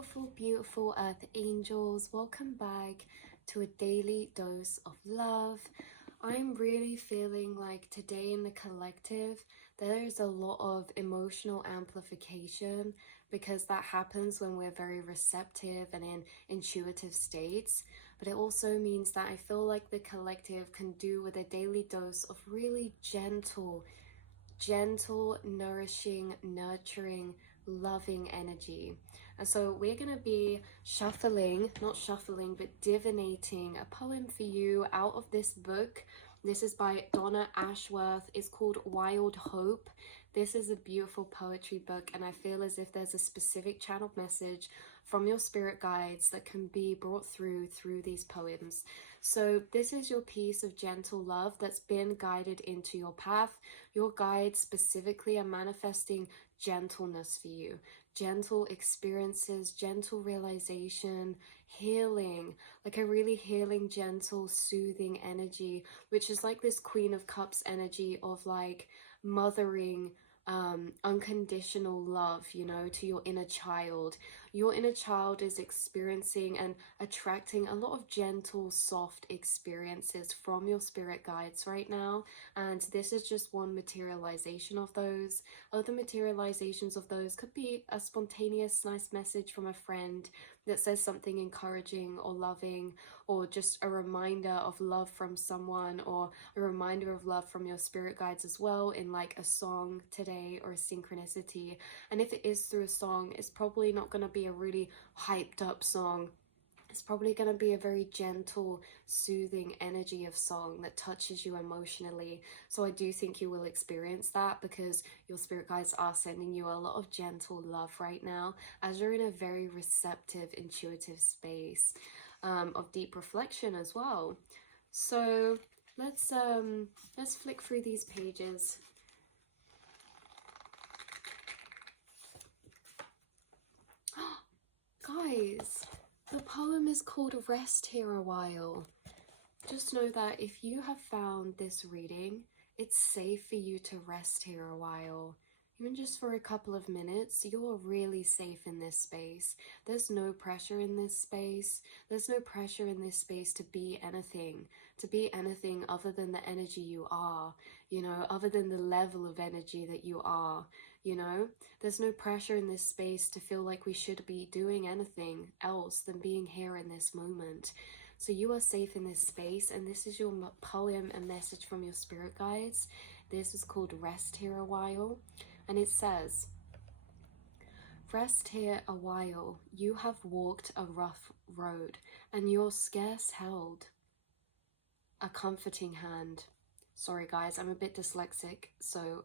beautiful, beautiful Earth Angels. Welcome back to a daily dose of love. I'm really feeling like today in the collective, there's a lot of emotional amplification because that happens when we're very receptive and in intuitive states. But it also means that I feel like the collective can do with a daily dose of really gentle, nourishing, nurturing, loving energy. And so we're going to be not shuffling, but divinating a poem for you out of this book. This is by Donna Ashworth. It's called Wild Hope. This is a beautiful poetry book, and I feel as if there's a specific channeled message from your spirit guides that can be brought through these poems. So this is your piece of gentle love that's been guided into your path. Your guides specifically are manifesting gentleness for you. Gentle experiences, gentle realization, healing, like a really healing, gentle, soothing energy, which is like this Queen of Cups energy of like mothering, unconditional love, you know, to your inner child. Your inner child is experiencing and attracting a lot of gentle, soft experiences from your spirit guides right now, and this is just one materialization of those. Other materializations of those could be a spontaneous nice message from a friend that says something encouraging or loving, or just a reminder of love from someone, or a reminder of love from your spirit guides as well in like a song today or a synchronicity. And if it is through a song, it's probably not going to be a really hyped up song. It's probably going to be a very gentle, soothing energy of song that touches you emotionally. So I do think you will experience that because your spirit guides are sending you a lot of gentle love right now as you're in a very receptive, intuitive space of deep reflection as well. So let's flick through these pages. Guys, the poem is called Rest Here a While. Just know that if you have found this reading, it's safe for you to rest here a while. Even just for a couple of minutes, you're really safe in this space. There's no pressure in this space. There's no pressure in this space to be anything other than the energy you are, you know, other than the level of energy that you are, you know. There's no pressure in this space to feel like we should be doing anything else than being here in this moment. So you are safe in this space, and this is your poem and message from your spirit guides. This is called Rest Here a While, and it says, "Rest here a while, you have walked a rough road, and you're scarce held a comforting hand." Sorry guys, I'm a bit dyslexic, so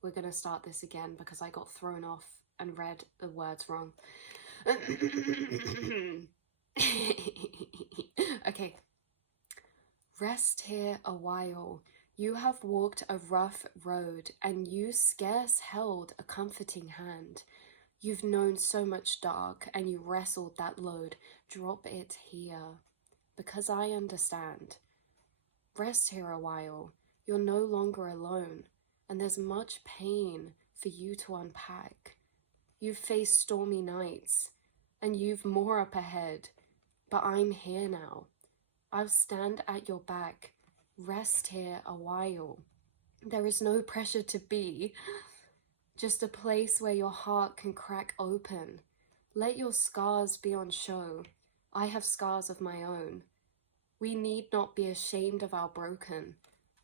we're gonna start this again because I got thrown off and read the words wrong. Okay. Rest here a while. You have walked a rough road, and you scarce held a comforting hand. You've known so much dark, and you wrestled that load. Drop it here, because I understand. Rest here a while. You're no longer alone, and there's much pain for you to unpack. You've faced stormy nights, and you've more up ahead, but I'm here now. I'll stand at your back. Rest here a while. There is no pressure to be, just a place where your heart can crack open. Let your scars be on show. I have scars of my own. We need not be ashamed of our broken.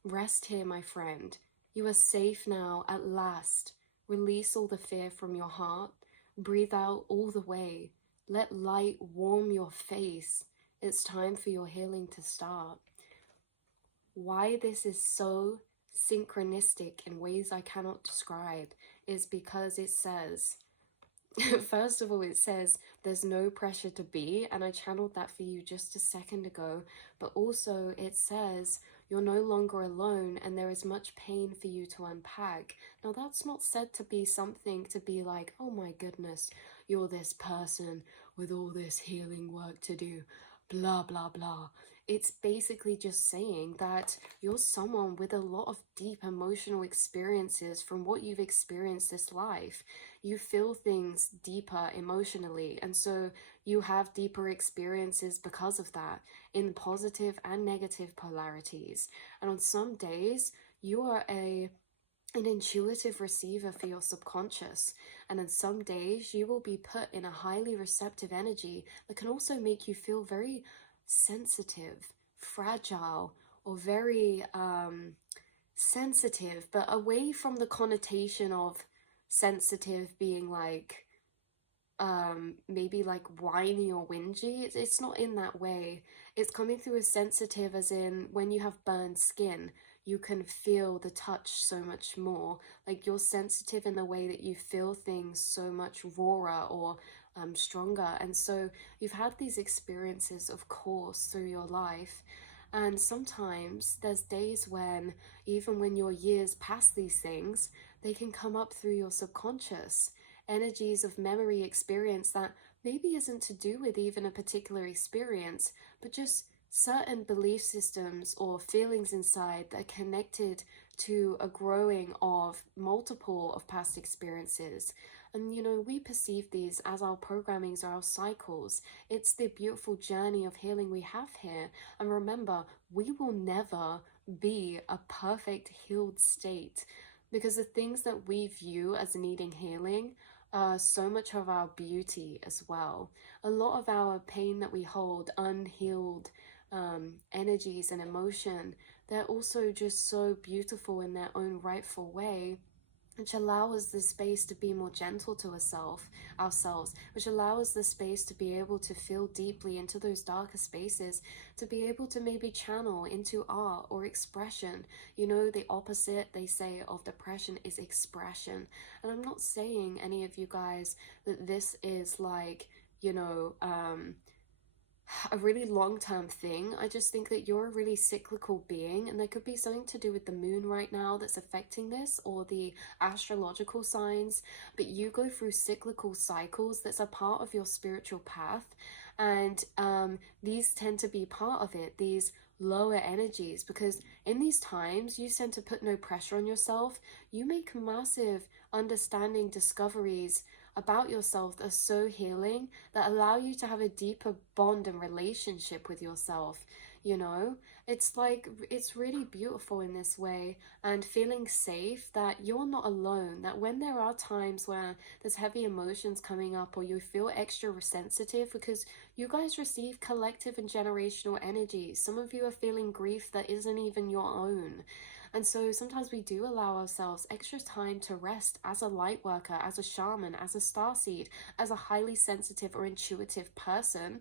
Rest here, my friend. You are safe now at last. Release all the fear from your heart. Breathe out all the way. Let light warm your face. It's time for your healing to start. Why this is so synchronistic in ways I cannot describe is because it says, first of all, it says there's no pressure to be, and I channeled that for you just a second ago, but also it says you're no longer alone and there is much pain for you to unpack. Now that's not said to be something to be like, oh my goodness, you're this person with all this healing work to do. blah, blah, blah. It's basically just saying that you're someone with a lot of deep emotional experiences from what you've experienced this life. You feel things deeper emotionally, and so you have deeper experiences because of that in positive and negative polarities. And on some days, you are an intuitive receiver for your subconscious, and on some days you will be put in a highly receptive energy that can also make you feel very sensitive, fragile, or very sensitive, but away from the connotation of sensitive being like maybe like whiny or whingy. It's not in that way. It's coming through as sensitive, as in when you have burned skin, you can feel the touch so much more. Like you're sensitive in the way that you feel things so much rawer or stronger. And so you've had these experiences, of course, through your life. And sometimes there's days when, even when you're years past these things, they can come up through your subconscious energies of memory experience that maybe isn't to do with even a particular experience, but just certain belief systems or feelings inside that are connected to a growing of multiple of past experiences. And we perceive these as our programmings or our cycles. It's the beautiful journey of healing we have here. And remember, we will never be a perfect healed state, because the things that we view as needing healing are so much of our beauty as well. A lot of our pain that we hold, unhealed energies and emotion, they're also just so beautiful in their own rightful way, which allow us the space to be more gentle to ourselves, which allow us the space to be able to feel deeply into those darker spaces, to be able to maybe channel into art or expression. The opposite, they say, of depression is expression. And I'm not saying, any of you guys, that this is like, a really long-term thing. I just think that you're a really cyclical being, and there could be something to do with the moon right now that's affecting this, or the astrological signs, but you go through cyclical cycles that's a part of your spiritual path. And these tend to be part of it, these lower energies, because in these times you tend to put no pressure on yourself. You make massive understanding discoveries about yourself that are so healing, that allow you to have a deeper bond and relationship with yourself. It's like, it's really beautiful in this way, and feeling safe that you're not alone, that when there are times where there's heavy emotions coming up, or you feel extra sensitive because you guys receive collective and generational energy. Some of you are feeling grief that isn't even your own. And so sometimes we do allow ourselves extra time to rest as a light worker, as a shaman, as a starseed, as a highly sensitive or intuitive person,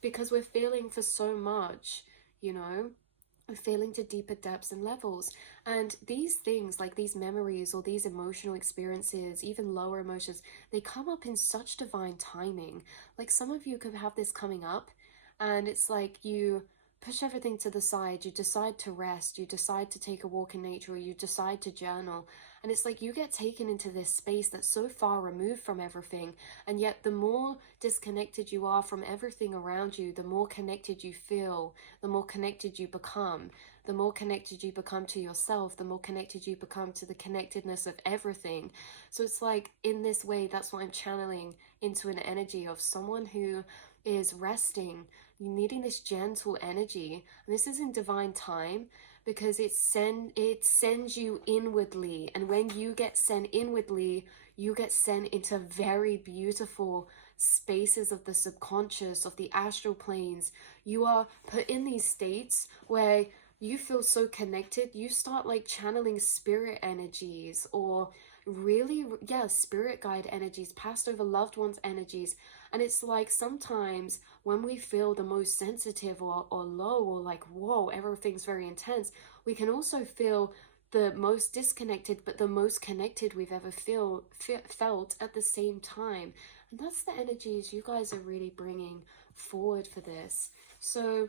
because we're feeling for so much, we're feeling to deeper depths and levels. And these things, like these memories or these emotional experiences, even lower emotions, they come up in such divine timing. Like some of you could have this coming up, and it's like you push everything to the side, you decide to rest, you decide to take a walk in nature, or you decide to journal, and it's like you get taken into this space that's so far removed from everything. And yet the more disconnected you are from everything around you, the more connected you feel, the more connected you become. The more connected you become to yourself, the more connected you become to the connectedness of everything. So it's like, in this way, that's what I'm channeling into an energy of someone who is resting, needing this gentle energy. And this is in divine time, because it sends you inwardly. And when you get sent inwardly, you get sent into very beautiful spaces of the subconscious, of the astral planes. You are put in these states where you feel so connected. You start like channeling spirit energies, or really, yeah, spirit guide energies, passed over loved ones energies. And it's like, sometimes when we feel the most sensitive, or low, or like, whoa, everything's very intense, we can also feel the most disconnected but the most connected we've ever felt at the same time. And that's the energies you guys are really bringing forward for this. So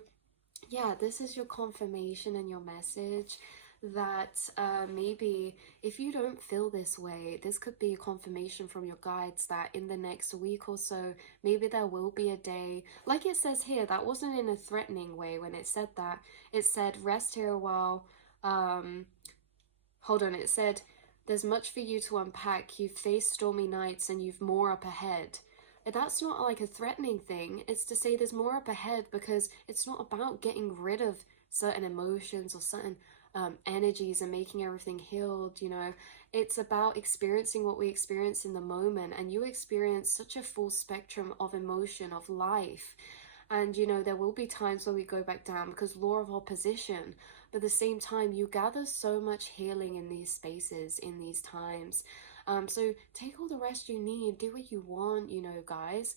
yeah, this is your confirmation and your message. that maybe if you don't feel this way, this could be a confirmation from your guides that in the next week or so, maybe there will be a day, like it says here, that wasn't in a threatening way when it said that. It said, rest here a while. Hold on, it said, there's much for you to unpack. You've faced stormy nights and you've more up ahead. And that's not like a threatening thing. It's to say there's more up ahead, because it's not about getting rid of certain emotions or certain energies and making everything healed, you know. It's about experiencing what we experience in the moment. And you experience such a full spectrum of emotion, of life. And, you know, there will be times where we go back down because law of opposition. But at the same time, you gather so much healing in these spaces, in these times. So take all the rest you need, do what you want, you know, guys.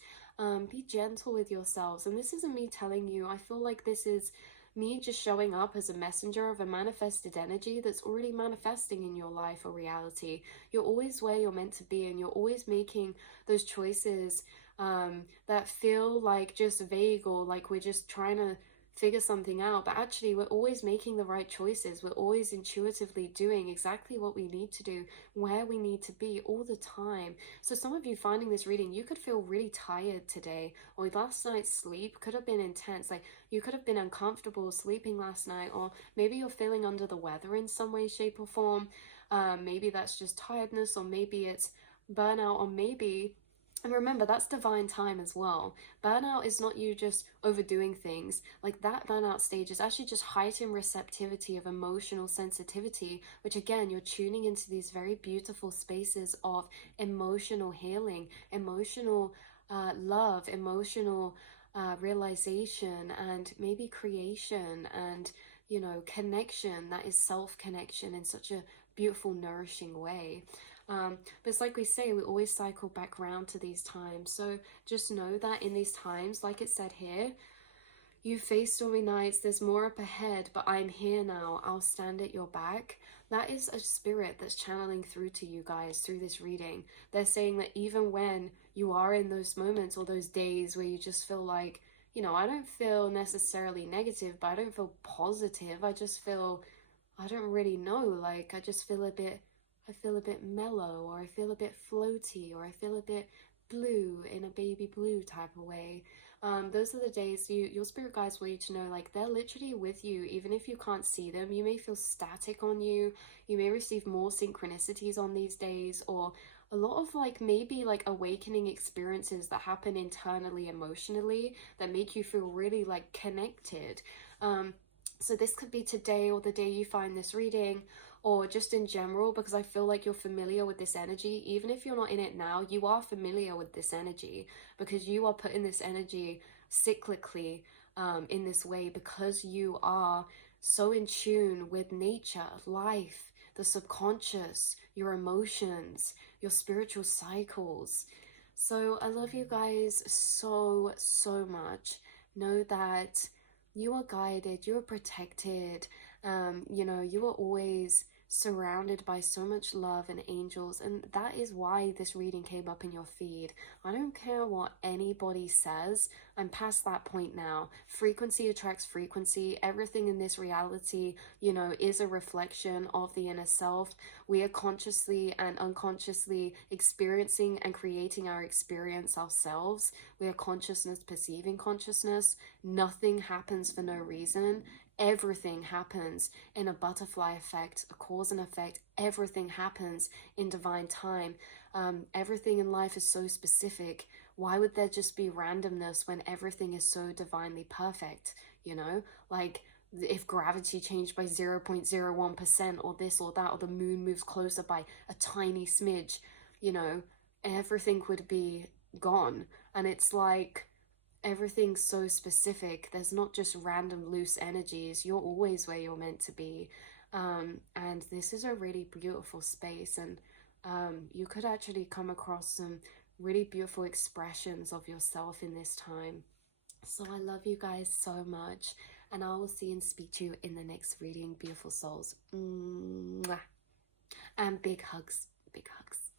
Be gentle with yourselves. And this isn't me telling you, I feel like this is me just showing up as a messenger of a manifested energy that's already manifesting in your life or reality. You're always where you're meant to be, and you're always making those choices that feel like just vague, or like we're just trying to figure something out, but actually we're always making the right choices. We're always intuitively doing exactly what we need to do, where we need to be all the time. So some of you finding this reading, you could feel really tired today, or last night's sleep could have been intense. Like you could have been uncomfortable sleeping last night, or maybe you're feeling under the weather in some way, shape, or form. Maybe that's just tiredness, or maybe it's burnout, or maybe, and remember, that's divine time as well. Burnout is not you just overdoing things. Like that burnout stage is actually just heightened receptivity of emotional sensitivity, which again, you're tuning into these very beautiful spaces of emotional healing, emotional love, emotional realization, and maybe creation, and, you know, connection that is self-connection in such a beautiful, nourishing way. But it's like we say, we always cycle back around to these times. So just know that in these times, like it said here, you face stormy nights, there's more up ahead, but I'm here now. I'll stand at your back. That is a spirit that's channeling through to you guys through this reading. They're saying that even when you are in those moments or those days where you just feel like, you know, I don't feel necessarily negative, but I don't feel positive. I just feel, I don't really know, like I just feel a bit, I feel a bit mellow, or I feel a bit floaty, or I feel a bit blue in a baby blue type of way. Those are the days your spirit guides want you to know, like they're literally with you, even if you can't see them. You may feel static on you. You may receive more synchronicities on these days, or a lot of like maybe like awakening experiences that happen internally, emotionally, that make you feel really like connected. So this could be today, or the day you find this reading, or just in general, because I feel like you're familiar with this energy. Even if you're not in it now, you are familiar with this energy, because you are putting this energy cyclically in this way, because you are so in tune with nature, life, the subconscious, your emotions, your spiritual cycles. So I love you guys so, so much. Know that you are guided, you are protected, you know, you are always surrounded by so much love and angels, and that is why this reading came up in your feed. I don't care what anybody says, I'm past that point now. Frequency attracts frequency. Everything in this reality, you know, is a reflection of the inner self. We are consciously and unconsciously experiencing and creating our experience ourselves. We are consciousness perceiving consciousness. Nothing happens for no reason. Everything happens in a butterfly effect, a cause and effect. Everything happens in divine time. Everything in life is so specific. Why would there just be randomness when everything is so divinely perfect? You know, like if gravity changed by 0.01%, or this or that, or the moon moves closer by a tiny smidge, you know, everything would be gone. And it's like, everything's so specific. There's not just random loose energies. You're always where you're meant to be. And this is a really beautiful space, and you could actually come across some really beautiful expressions of yourself in this time. So I love you guys so much, and I will see and speak to you in the next reading, beautiful souls. Mwah. And big hugs, big hugs.